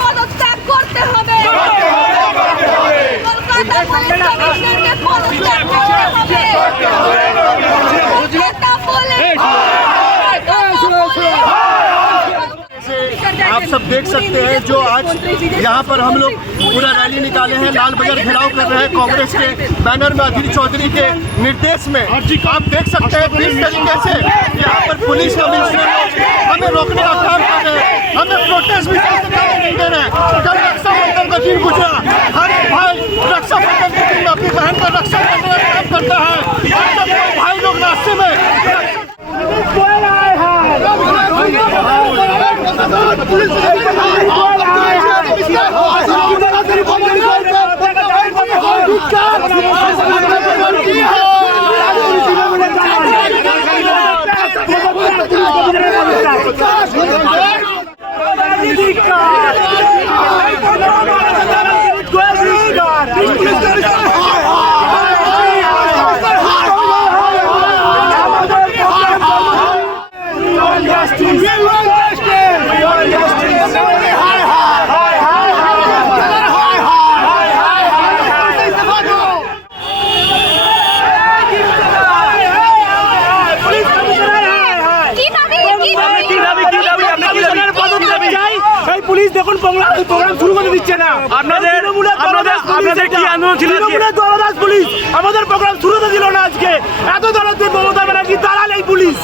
পদত্যাগ করতে হবে। কলকাতা পুলিশ কমিশনারকে পদত্যাগ করতে হবে। आप सब देख सकते हैं जो आज यहाँ पर हम लोग पूरा रैली निकाले हैं, लाल बाजार घेराव कर रहे हैं कांग्रेस के बैनर में अधीर चौधरी के निर्देश में। आप देख सकते हैं किस तरीके से यहाँ पर पुलिस कमिश्नर हमें रोकने का काम कर रहे हैं, हमें प्रोटेस्ट भी नहीं दे रहे हैं। कल रक्षाबंधन का दिन गुजरा, हर भाई रक्षाबंधन के दिन अपनी बहन का रक्षा करने का काम करता है। भाई लोग रास्ते में পুলিশ দেখুন প্রোগ্রাম শুরু করে দিচ্ছে না। আপনাদের কি আন্দোলন ছিল? দলদাস পুলিশ আমাদের প্রোগ্রাম শুরু তো দিল না আজকে। এত দলদাস মমতা ব্যানার্জি দালাল এই পুলিশ।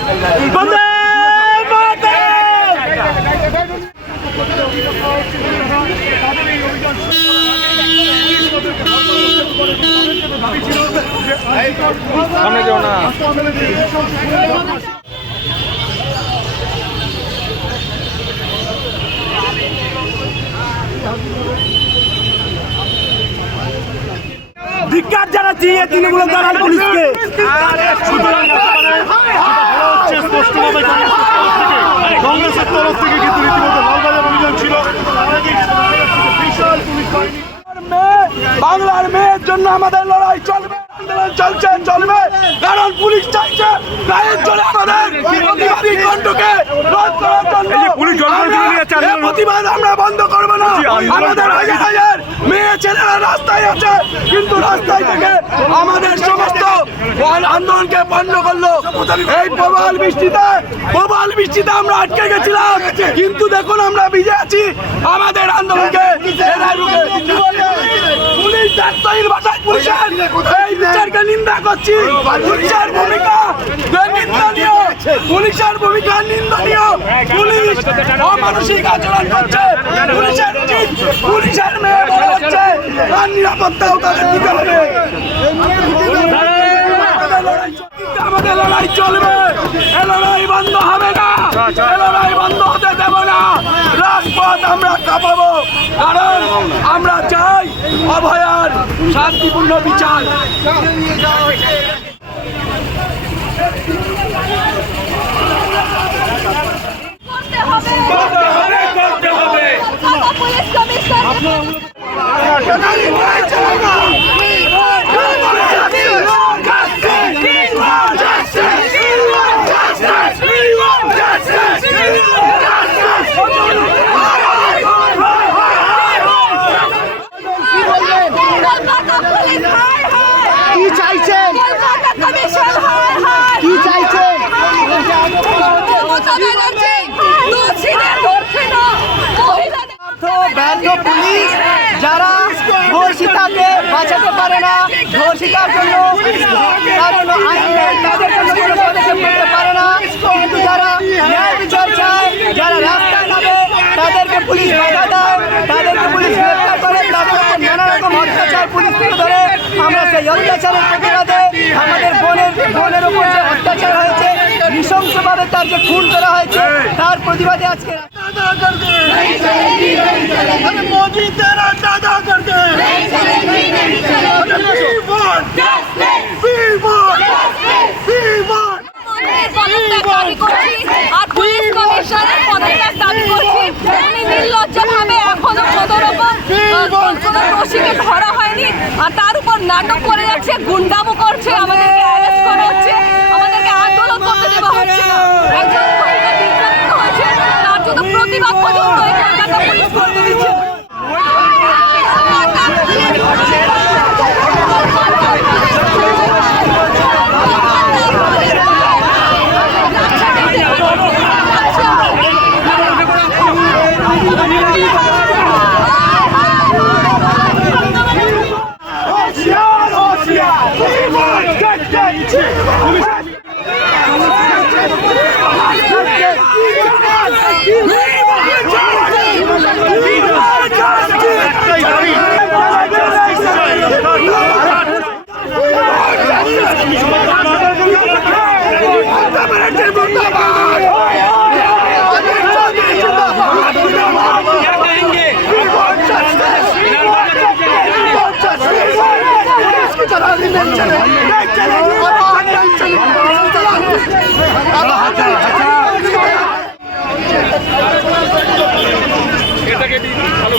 ধিক্কার জানাচ্ছি তৃণমূল দালাল পুলিশকে। কংগ্রেসের তরফ থেকে কিন্তু রীতিমতো লালবাজার অভিযান ছিল। বাংলার মেয়ের জন্য আমাদের লড়াই চলবে, আন্দোলন চলবে, কারণ পুলিশ চাইছে গায়ের জন্য আমাদের প্রতিবাদী কণ্ঠকে রোধ করার জন্য। প্রতিবাদ আমরা বন্ধ করবো না। আমাদের হাজার মেয়ে ছেলেরা রাস্তায় আছে, কিন্তু রাস্তায় থেকে আমাদের সমস্ত আন্দোলনকে বন্ধ করলো। এই প্রবল বৃষ্টিতে আমরা আটকে গেছিলাম, কিন্তু দেখুন আমরা বিজে আছি। আমাদের আন্দোলনকে পুলিশ দায়িত্বহীন ভাষায় এই বিচারকে নিন্দা করছি। পুলিশের ভূমিকা নিন্দনীয়। পুলিশ অমানসিক আচরণ করছে। পুলিশের মেয়ে বড় হচ্ছে, তার নিরাপত্তাও তাদের দিতে হবে। আমাদের লড়াই চলবে, এ লড়াই বন্ধ হবে না, এ লড়াই বন্ধ হতে দেব না। রাজপথ আমরা কাঁপাবো, কারণ আমরা চাই অভয়ার শান্তিপূর্ণ বিচার। পুলিশ কমিশনার পুলিশ যারা ধর্ষিতাকে বাঁচাতে পারে না, ধর্ষিতার জন্য আইন তাদের জন্য কোনো পদক্ষেপ করতে পারে না, কিন্তু যারা ন্যায় বিচার চায়, যারা রাস্তায় নামে তাদেরকে পুলিশ বাধা দেয়, তাদেরকে পুলিশ গ্রেফতার করে, তাদের উপর নানা রকম অত্যাচার পুলিশ তুলে ধরে। আমরা সেই অত্যাচারের প্রতিবাদে আমাদের বোনের উপর যে অত্যাচার হয়েছে, নৃশংসভাবে তার যে খুন করা হয়েছে, তার প্রতিবাদে আজকে मोदी तेरा दादा कर दे। আর পুলিশ কমিশনার পদত্যাগ দাবি করছি। নির্লজ্জভাবে এখনো কোনো দোষীকে ধরা হয়নি, আর তার উপর নাটক করে যাচ্ছে, গুন্ডামো করছে, আমাদেরকে অ্যারেস্ট করা হচ্ছে, আমাদেরকে আন্দোলন করতে দেওয়া হচ্ছে না। একজন মহিলা নির্যাতিত হয়েছে, তার জন্য প্রতিবাদ পর্যন্ত কলকাতা পুলিশ করতে দিচ্ছে।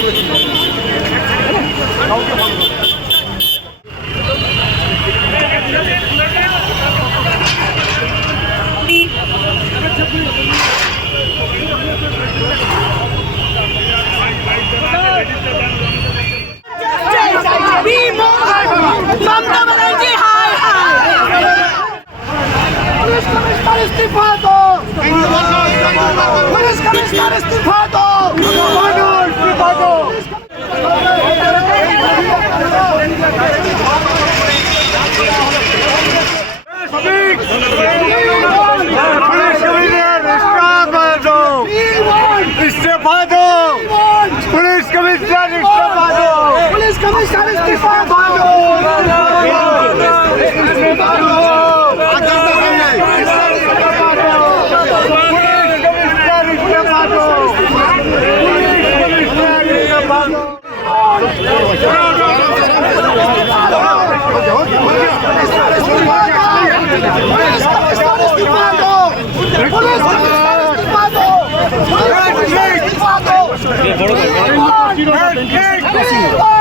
ममता बनर्जी हाय हाय पुलिस कमिश्नर इस्तीफा दो, पुलिस कमिश्नर इस्तीफा दो, इस्तीफा दो। इस्तीफा दो, पुलिस कमिश्नर इस्तीफा दो, पुलिस कमिश्नर इस्तीफा दो, पुलिस